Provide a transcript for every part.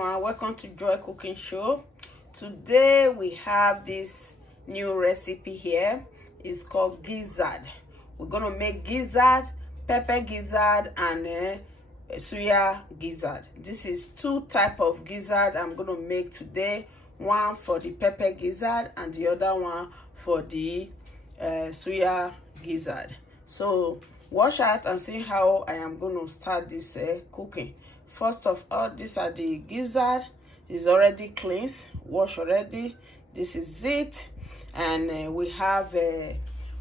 everyone, welcome to Joy Cooking Show. Today we have this new recipe here. It's called gizzard. We're gonna make gizzard, pepper gizzard, and suya gizzard. This is two type of gizzard I'm gonna make today. One for the pepper gizzard and the other one for the suya gizzard. So watch out and see how I am going to start this cooking. First of all, these are the gizzard. It's already cleansed, washed already. This is it, and we have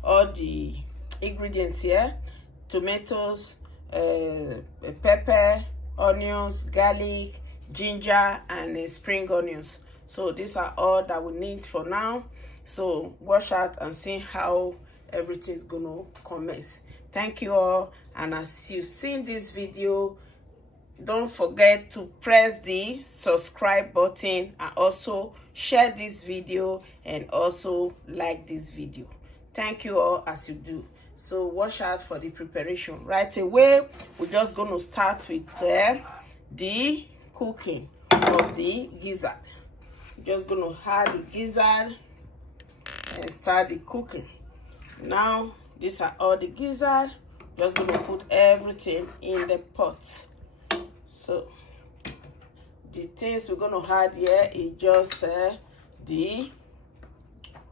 all the ingredients here: tomatoes, pepper, onions, garlic, ginger, and spring onions. So these are all that we need for now. So watch out and see how everything is gonna commence. Thank you all, and as you've seen this video, don't forget to press the subscribe button and also share this video and also like this video. Thank you all as you do. So watch out for the preparation. Right away, we're just going to start with the cooking of the gizzard. Just going to add the gizzard and start the cooking. Now these are all the gizzard. Just going to put everything in the pot. So the things we're going to add here is just the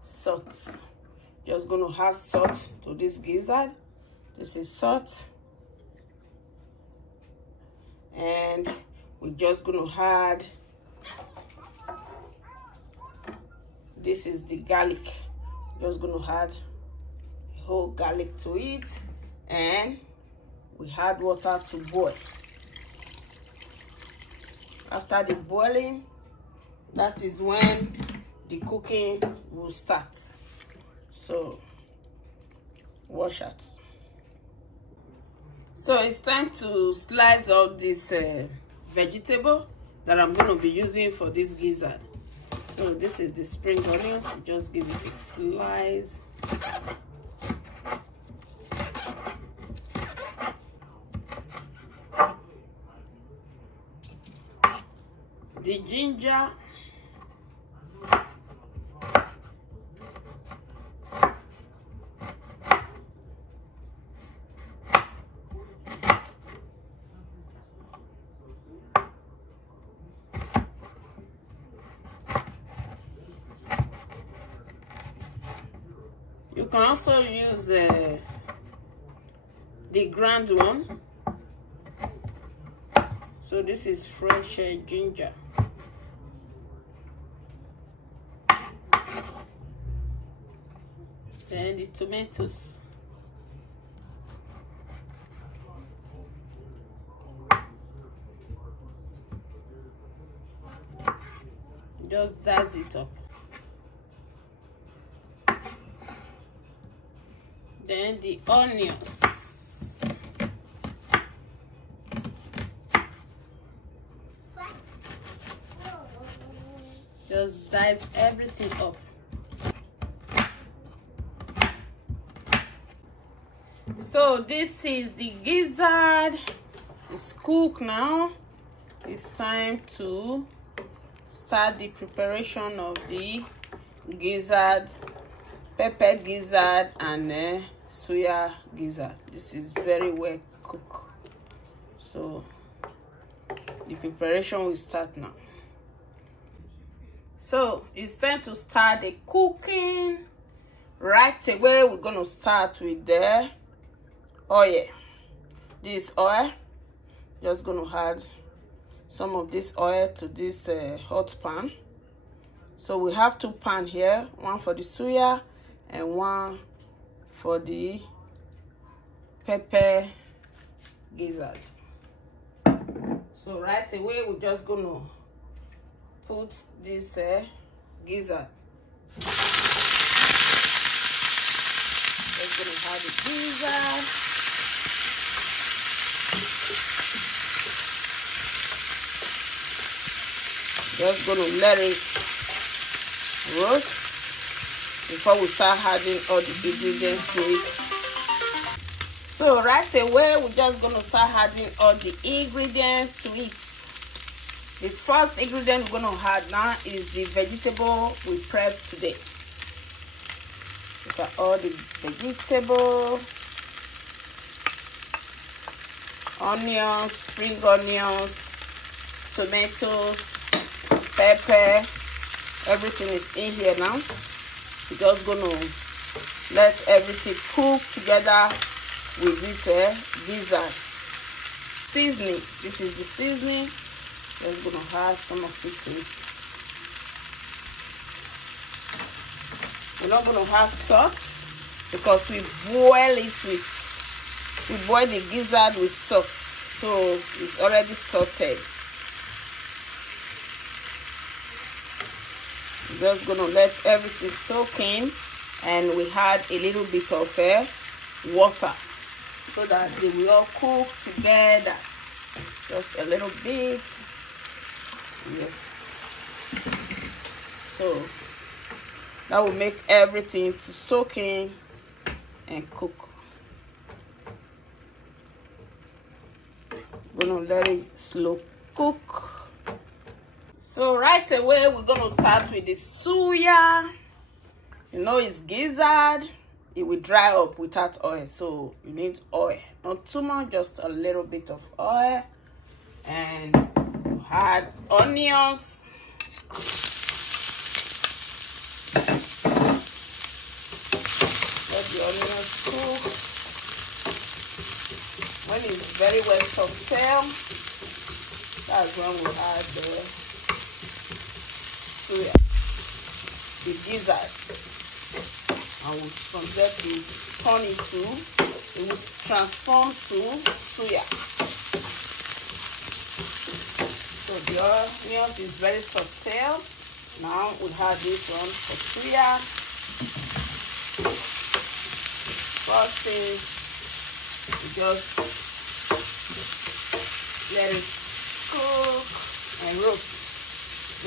salt. Just going to add salt to this gizzard. This is salt, and we're just going to add, this is the garlic. Just going to add a whole garlic to it, and we add water to boil. After the boiling, that is when the cooking will start. So watch out. So it's time to slice up this vegetable that I'm going to be using for this gizzard. So this is the spring onions. Just give it a slice. The ginger, you can also use the ground one. So this is fresh ginger. Then the tomatoes. Just dice it up. Then the onions. Just dice everything up. So this is the gizzard. It's cooked now. It's time to start the preparation of the gizzard, pepper gizzard, and suya gizzard. This is very well cooked. So the preparation will start now. So it's time to start the cooking. Right away, we're going to start with the oil. This oil, just going to add some of this oil to this hot pan. So we have two pans here, one for the suya and one for the pepper gizzard. So right away, we're just going to put this gizzard. Just going to add the gizzard. Just going to let it roast before we start adding all the ingredients to it. So right away, we're just going to start adding all the ingredients to it. The first ingredient we're going to add now is the vegetable we prepped today. These are all the vegetable, onions, spring onions, tomatoes, pepper. Everything is in here now. We're just going to let everything cook together with this gizzard seasoning. This is the seasoning. Just going to add some of it to it. We're not going to have salt because we boil the gizzard with salt, so it's already salted. We're just going to let everything soak in, and we add a little bit of water so that they will all cook together. Just a little bit. Yes. So that will make everything to soak in and cook. We're gonna let it slow cook. So right away we're gonna start with the suya. You know it's gizzard. It will dry up without oil, so you need oil. Not too much, just a little bit of oil. And you add onions. Let the onions cook. When it's very well sauteed, that's when we add the suya, the gizzard. And we from there to turn it to, it will transform to suya. So the onions is very sauteed. Now we have this one for suya. First is we just let it cook and roast.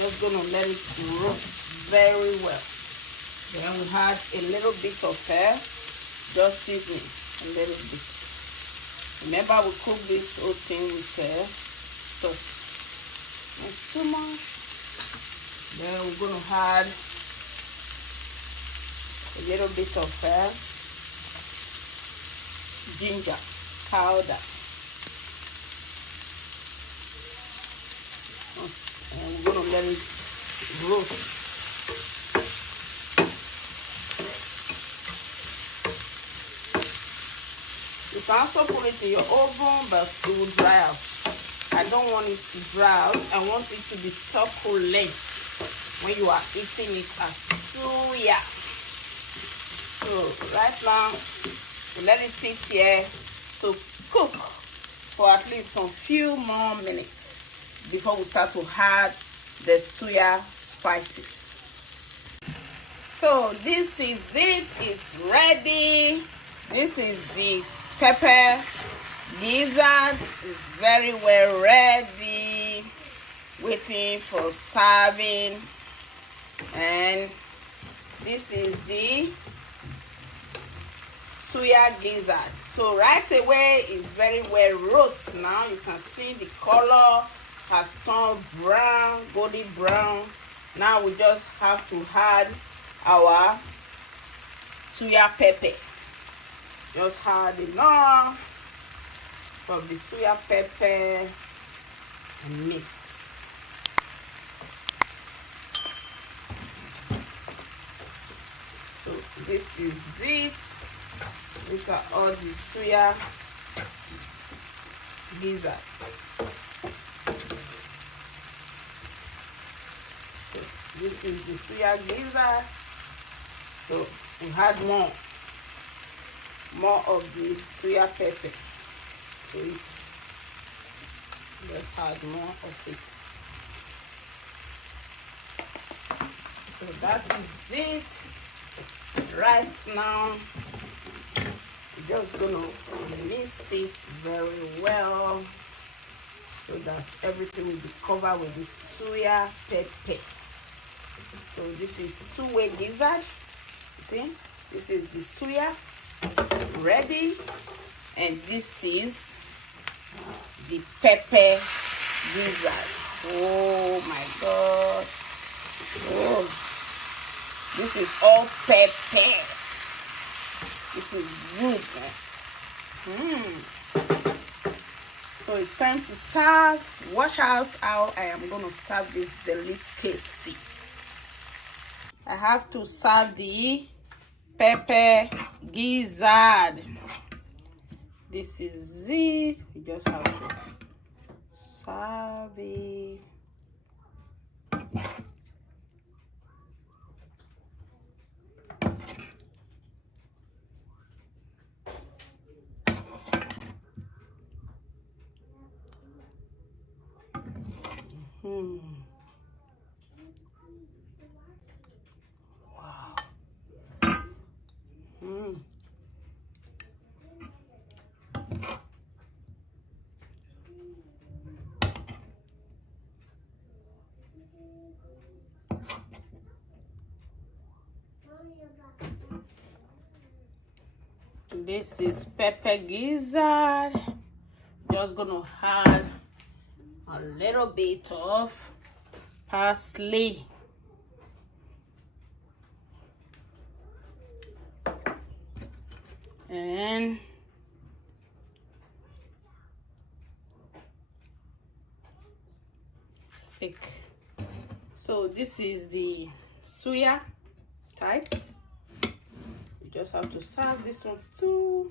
Just gonna let it roast very well. Then we add a little bit of just seasoning, a little bit. Remember we cook this whole thing with salt. Not too much. Then we're gonna add a little bit of ginger powder. And we're gonna let it roast. You can also put it in your oven, but it will dry out. I don't want it to dry out. I want it to be succulent when you are eating it as suya. So right now, we let it sit here to cook for at least some few more minutes before we start to add the suya spices. So this is it. It's ready. This is the pepper gizzard. Is very well ready, waiting for serving. And this is the suya gizzard. So right away it's very well roasted. Now you can see the color has turned brown, golden brown. Now we just have to add our suya pepper. Just add enough of the suya pepper and mix. So this is it. These are all the suya gizzard. So this is the suya gizzard. So we add more of the suya pepper to it. Let's add more of it. So that is it. Right now, we're just gonna mix it very well so that everything will be covered with the suya pepper. So this is two-way gizzard. You see, this is the suya ready, and this is the pepper gizzard. Oh This is all pepper. This is good, man. So it's time to serve. Watch out how I am going to serve this delicacy. I have to serve the pepper gizzard. This is it. You just have to serve it. Wow. This is pepper gizzard. Just gonna add a little bit of parsley. And stick. So this is the suya type. You just have to serve this one too.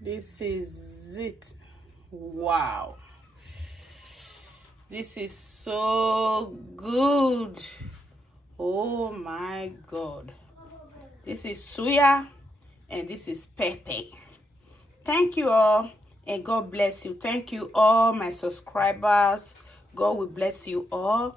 This is it. Wow, this is so good. Oh my God, this is suya and this is pepper. Thank you all, and God bless you. Thank you all my subscribers. God will bless you all.